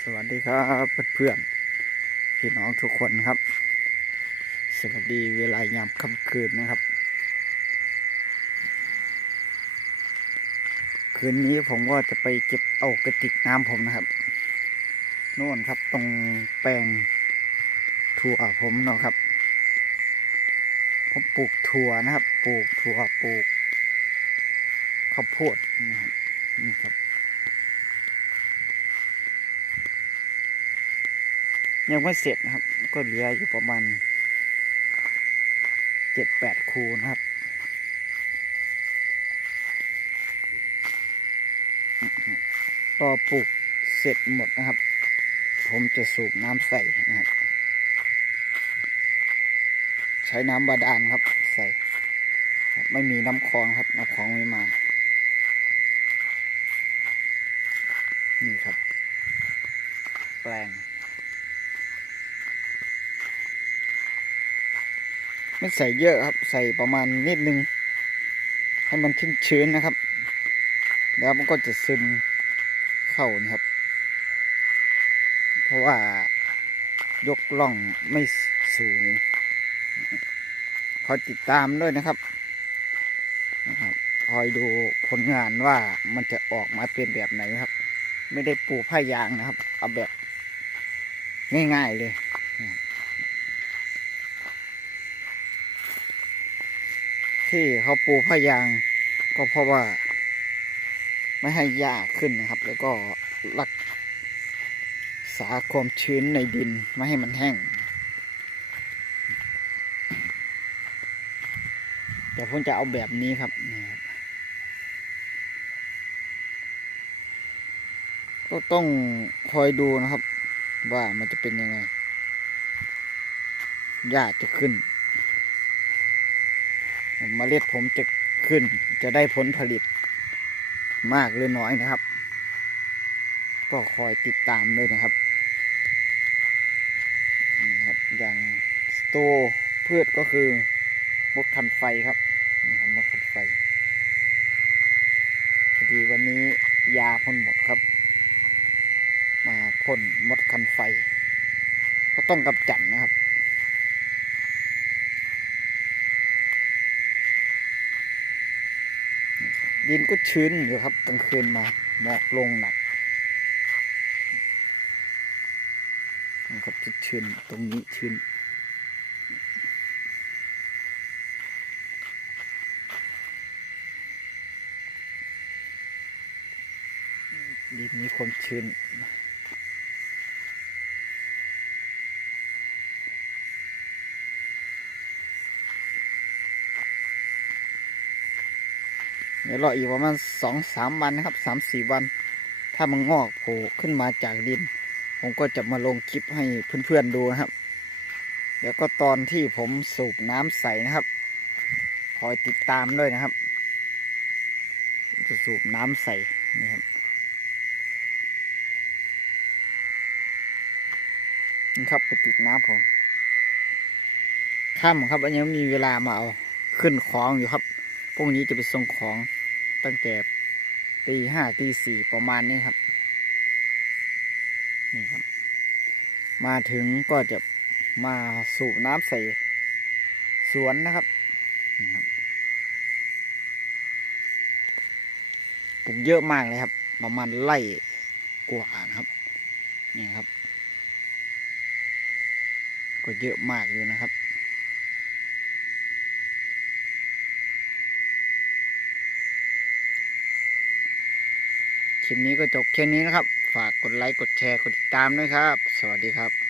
สวัสดีครับเพื่อนๆพี่น้องทุกคนครับ สวัสดีเวลายามค่ำคืนนะครับ คืนนี้ผมก็จะไปเก็บเอากระติกน้ำผมนะครับโน่นครับตรงแปลงถั่วผมเนาะครับ ผมปลูกถั่วนะครับ ปลูกถั่วปลูกข้าวโพดนะครับนี่ครับ ยังไม่เสร็จนะครับ ก็เหลืออยู่ประมาณเจ็ดแปดคูนะครับพอปลูกเสร็จหมดนะครับ ผมจะสูบน้ำใส่นะครับ ใช้น้ำบาดาลครับใส่ไม่มีน้ำคลองครับน้ำคลองไม่มา นี่ครับ แปลง ไม่ใส่เยอะครับ ใส่ประมาณนิดนึง ให้มันชื้นๆนะครับ แล้วมันก็จะซึมเข้านะครับ เพราะว่ายกล่องไม่สูงคอยติดตามด้วยนะครับนะครับคอยดูผลงานว่ามันจะออกมาเป็นแบบไหนครับ ไม่ได้ปูผ้ายางนะครับ เอาแบบง่ายๆเลย ที่เขาปูผ้ายาง ก็เพราะว่า ไม่ให้หญ้าขึ้นนะครับ แล้วก็รักษาความชื้นในดินไม่ให้มันแห้งเดี๋ยวผมจะเอาแบบนี้ครับนี่ครับ ก็ต้องคอยดูนะครับ ว่ามันจะเป็นยังไงหญ้าจะขึ้น เมล็ดผมจะขึ้น จะได้ผลผลิตมากหรือน้อยนะครับ ก็คอยติดตามด้วยนะครับนี่ครับอย่างสโตพืชก็คือมดคันไฟครับนี่ครับมดคันไฟพอดีวันนี้ยาพ่นหมดครับ มาพ่นมดคันไฟ ก็ต้องกำจัดนะครับ ดินก็ชื้นอยู่ครับกลางคืนมาหมอกลงหนักนะครับจะชื้นตรงนี้ชื้นดินมีความชื้น เดี๋ยวรออีกประมาณสองสามวันนะครับสามสี่วัน ถ้ามันงอกโผล่ขึ้นมาจากดิน ผมก็จะมาลงคลิปให้เพื่อนๆดูนะครับ เดี๋ยวก็ตอนที่ผมสูบน้ำใสนะครับคอยติดตามด้วยนะครับ จะสูบน้ำใส่นี่ครับนี่ครับกระติกน้ำผมค่ำครับอันยังมีเวลามาเอาขึ้นของอยู่ครับพวกนี้จะไปส่งของ ตั้งแต่ตีห้าตีสี่ประมาณนี้ครับ นี่ครับ มาถึงก็จะมาสูบน้ำใส่สวนนะครับนี่ครับปลูกเยอะมากเลยครับ ประมาณไร่กว่านะครับ นี่ครับ ก็เยอะมากอยู่นะครับ คลิปนี้ก็จบแค่นี้นะครับ ฝากกดไลค์กดแชร์กดติดตามด้วยครับ สวัสดีครับ